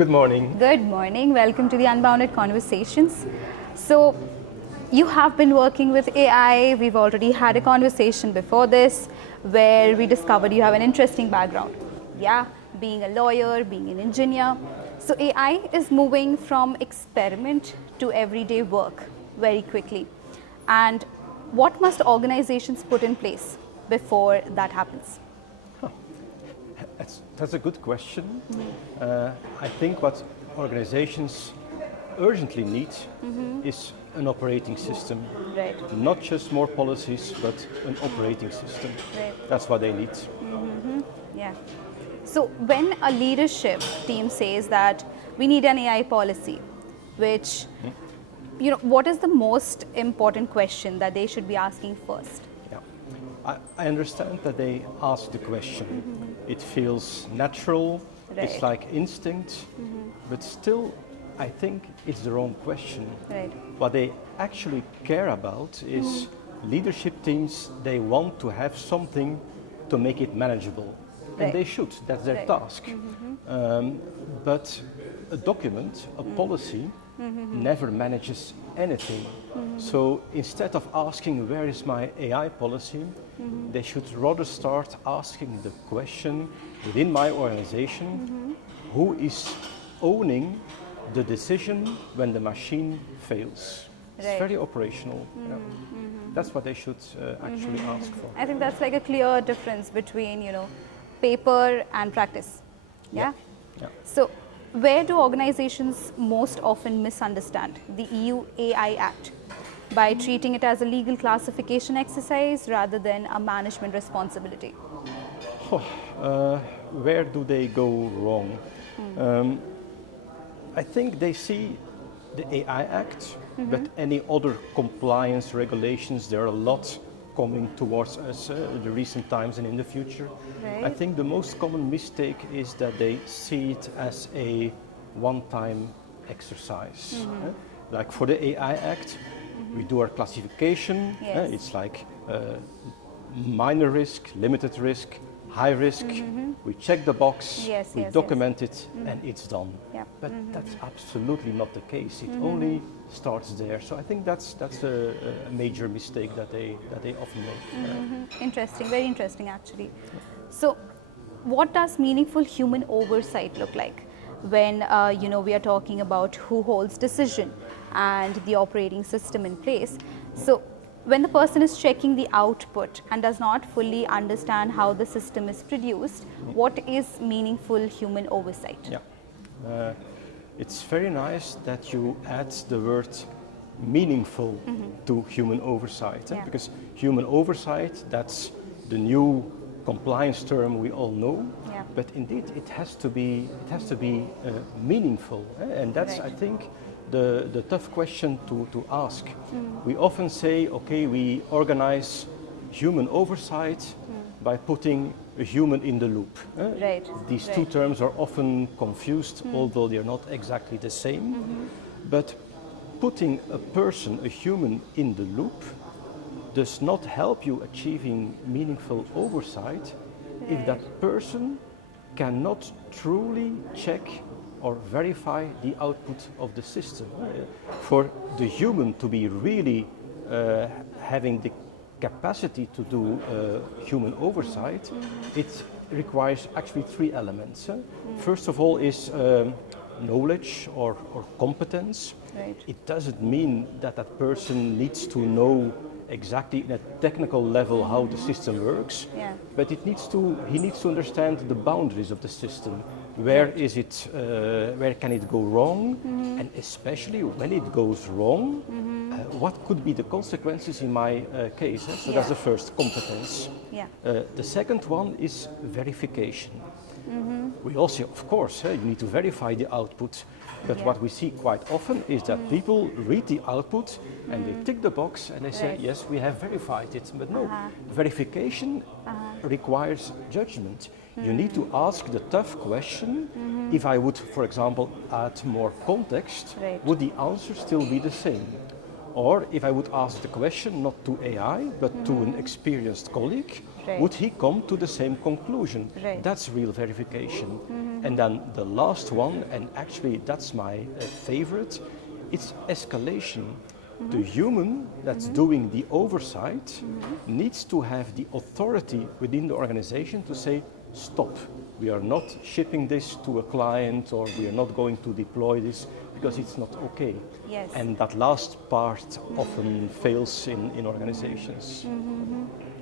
Good morning. Good morning. Welcome to the Unbounded Conversations. So, you have been working with AI. We've already had a conversation before this where we discovered you have an interesting background. Yeah, being a lawyer, being an engineer. So, AI is moving from experiment to everyday work very quickly. And what must organizations put in place before that happens? That's a good question. I think what organizations urgently need is an operating system. Right. Not just more policies, but an operating system. Right. That's what they need. Yeah. So when a leadership team says that we need an AI policy, which, what is the most important question that they should be asking first? Yeah. I understand that they ask the question. It feels natural, it's Right. like instinct, but still I think it's the wrong question. Right. What they actually care about is leadership teams, they want to have something to make it manageable. Right. And they should, that's their Right. task. But a document, a policy, never manages anything. So instead of asking where is my AI policy, they should rather start asking the question within my organization, who is owning the decision when the machine fails? It's Right. very operational. Yeah. That's what they should actually ask for. I think that's like a clear difference between, paper and practice. Yeah? Yeah. So where do organizations most often misunderstand the EU AI Act? By treating it as a legal classification exercise rather than a management responsibility. Where do they go wrong? I think they see the AI Act, but any other compliance regulations, there are a lot coming towards us in the recent times and in the future. Right. I think the most common mistake is that they see it as a one-time exercise. Like for the AI Act, we do our classification. Yes. It's like minor risk, limited risk, high risk. We check the box, Yes, we yes, document it, and it's done. Yeah. But that's absolutely not the case. It only starts there. So I think that's a major mistake that they often make. Interesting, very interesting actually. So what does meaningful human oversight look like when we are talking about who holds decision and the operating system in place? So when the person is checking the output and does not fully understand how the system is produced, what is meaningful human oversight? Yeah. It's very nice that you add the word meaningful to human oversight. Yeah. Because human oversight, that's the new compliance term we all know. Yeah. But indeed, it has to be meaningful. And that's, Right. I think, the tough question to ask. We often say, okay, we organize human oversight by putting a human in the loop. Right. These Right. two terms are often confused, although they're not exactly the same. But putting a person, a human, in the loop does not help you achieving meaningful oversight if that person cannot truly check or verify the output of the system. For the human to be really having the capacity to do human oversight, it requires actually three elements. First of all is knowledge or competence. Right. It doesn't mean that that person needs to know exactly at a technical level how the system works, Yeah. but he needs to understand the boundaries of the system. Where is it? Where can it go wrong? And especially when it goes wrong, what could be the consequences in my case? So that's the first competence. Yeah. The second one is verification. We also, of course, you need to verify the output. But Yeah. what we see quite often is that people read the output and they tick the box and they say, Right. yes, we have verified it. But no, verification requires judgment. You need to ask the tough question. If I would, for example, add more context, Right. would the answer still be the same? Or if I would ask the question not to AI, but to an experienced colleague, would he come to the same conclusion? Right. That's real verification. And then the last one, and actually that's my favorite, it's escalation. The human that's doing the oversight needs to have the authority within the organization to say, stop, we are not shipping this to a client, or we are not going to deploy this because it's not okay. Yes. And that last part often fails in organizations.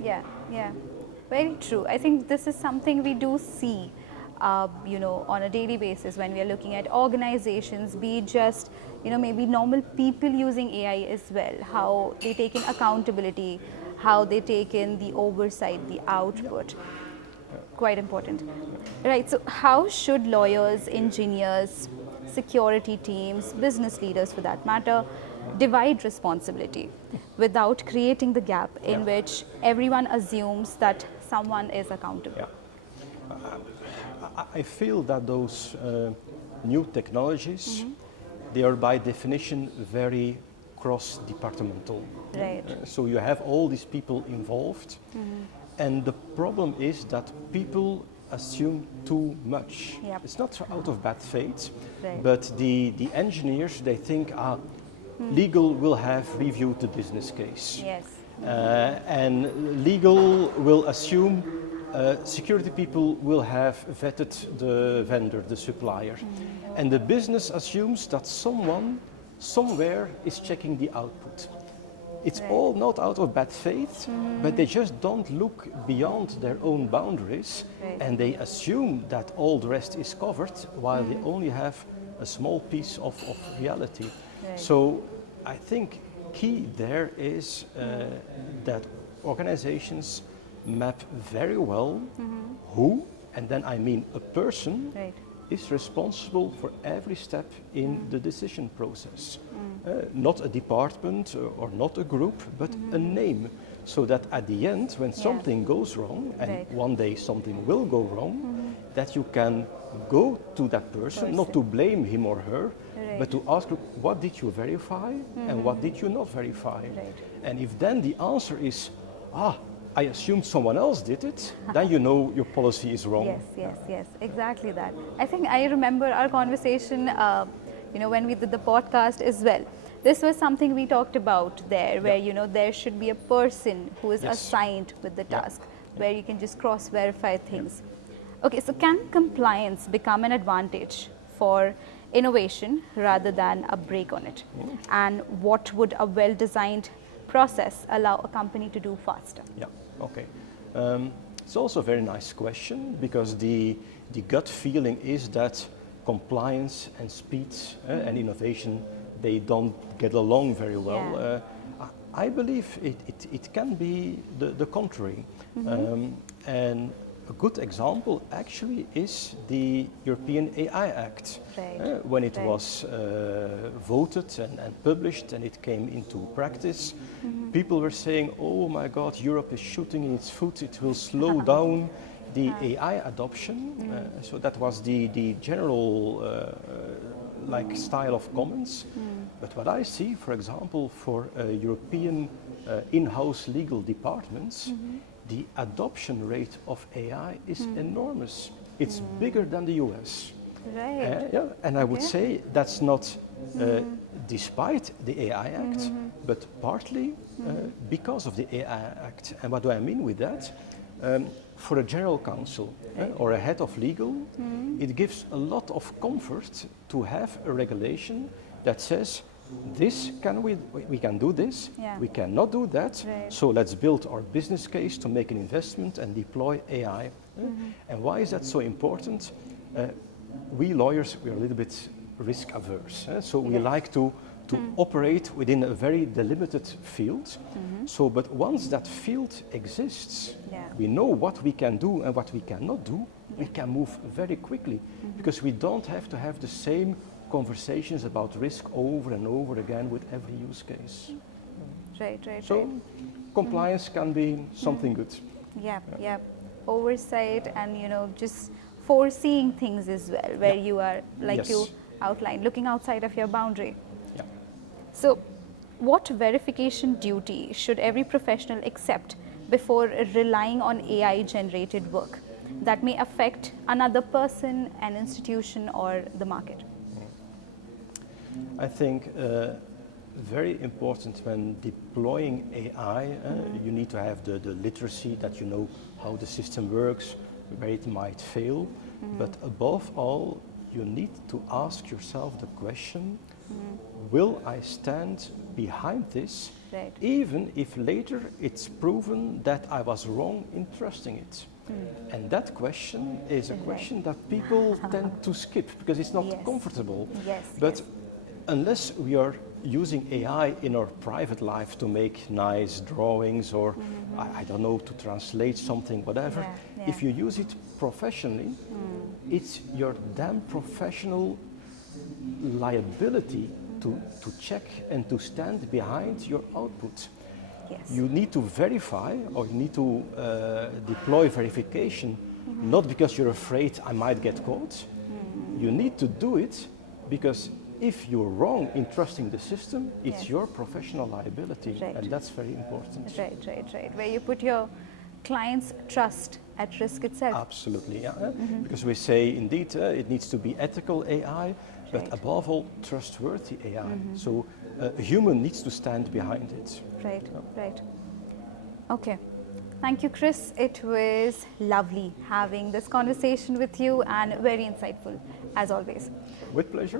Yeah, yeah, very true. I think this is something we do see, on a daily basis when we are looking at organizations, be it just, maybe normal people using AI as well, how they take in accountability, how they take in the oversight, the output. Quite important. Right, so how should lawyers, engineers, security teams, business leaders for that matter, divide responsibility without creating the gap in which everyone assumes that someone is accountable? Yeah. I feel that those new technologies, they are by definition very cross-departmental. Right. So you have all these people involved, and the problem is that people assume too much. Yep. It's not out of bad faith, Right. but the engineers, they think, legal will have reviewed the business case. Yes. And legal will assume security people will have vetted the vendor, the supplier. And the business assumes that someone, somewhere, is checking the output. It's Right. all not out of bad faith, but they just don't look beyond their own boundaries, Right. and they assume that all the rest is covered, while they only have a small piece of reality. Right. So I think key there is that organizations map very well who, and then I mean a person, Right. is responsible for every step in the decision process. Not a department or not a group, but a name. So that at the end, when something goes wrong, and Right. one day something will go wrong, that you can go to that person, not to blame him or her, Right. but to ask, look, what did you verify and what did you not verify? Right. And if then the answer is, I assumed someone else did it, then you know your policy is wrong. Yes, exactly that. I think I remember our conversation, when we did the podcast as well. This was something we talked about there, where, there should be a person who is Yes. assigned with the task, where you can just cross-verify things. Okay, so can compliance become an advantage for innovation rather than a brake on it? And what would a well-designed process allow a company to do faster? Yeah, okay. It's also a very nice question, because the gut feeling is that compliance and speed and innovation, they don't get along very well. Yeah. I believe it can be the contrary. And a good example actually is the European AI Act. Right. When it Right. was voted and published and it came into practice, people were saying, oh my God, Europe is shooting in its foot, it will slow down the AI adoption. So that was the general style of comments. But what I see, for example, for European in-house legal departments, the adoption rate of AI is enormous. It's bigger than the US. Right. And I would say that's not despite the AI Act, but partly because of the AI Act. And what do I mean with that? For a general counsel or a head of legal, it gives a lot of comfort to have a regulation that says, this we can do this, we cannot do that, Right. so let's build our business case to make an investment and deploy AI. And why is that so important? We lawyers, we're a little bit risk averse, so we like to operate within a very delimited field. So, but once that field exists, we know what we can do and what we cannot do, we can move very quickly, because we don't have to have the same conversations about risk over and over again with every use case. Right. So compliance can be something good. Yeah. Oversight and, just foreseeing things as well, where you are, like Yes. you outlined, looking outside of your boundary. Yeah. So what verification duty should every professional accept before relying on AI generated work that may affect another person, an institution, or the market? I think very important when deploying AI, you need to have the literacy that you know how the system works, where it might fail, but above all, you need to ask yourself the question, will I stand behind this, Right. even if later it's proven that I was wrong in trusting it? And that question is a question that people tend to skip because it's not Yes. comfortable. Yes, But yes. unless we are using AI in our private life to make nice drawings or, I don't know, to translate something, whatever, Yeah, if you use it professionally, it's your damn professional liability to check and to stand behind your output. Yes. You need to verify or you need to deploy verification, not because you're afraid I might get caught. You need to do it because if you're wrong in trusting the system, it's Yes. your professional liability, Right. and that's very important. Right. Where you put your client's trust at risk itself. Absolutely, yeah. Because we say indeed it needs to be ethical AI, but Right. above all, trustworthy AI. So a human needs to stand behind it. Right. Okay. Thank you, Kris. It was lovely having this conversation with you and very insightful, as always. With pleasure.